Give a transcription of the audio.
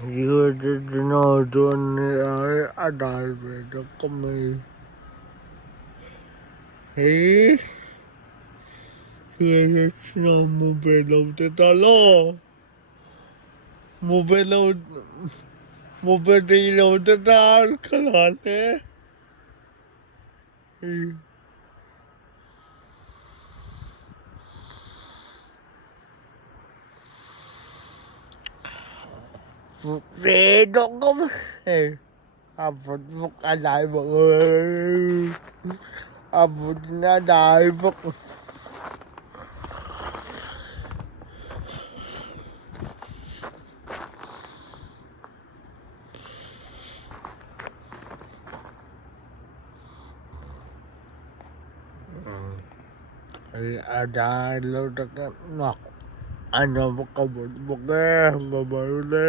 Dinodon nila adalbe na kami. Eh? Yes, no, mobile te talo. Mobile te tal kalane. Fredo kami. Abot mo kalay mo. Abot na dahil mo. Ay, adalo na ka. Ano mo kabot mo ka? Babayo na.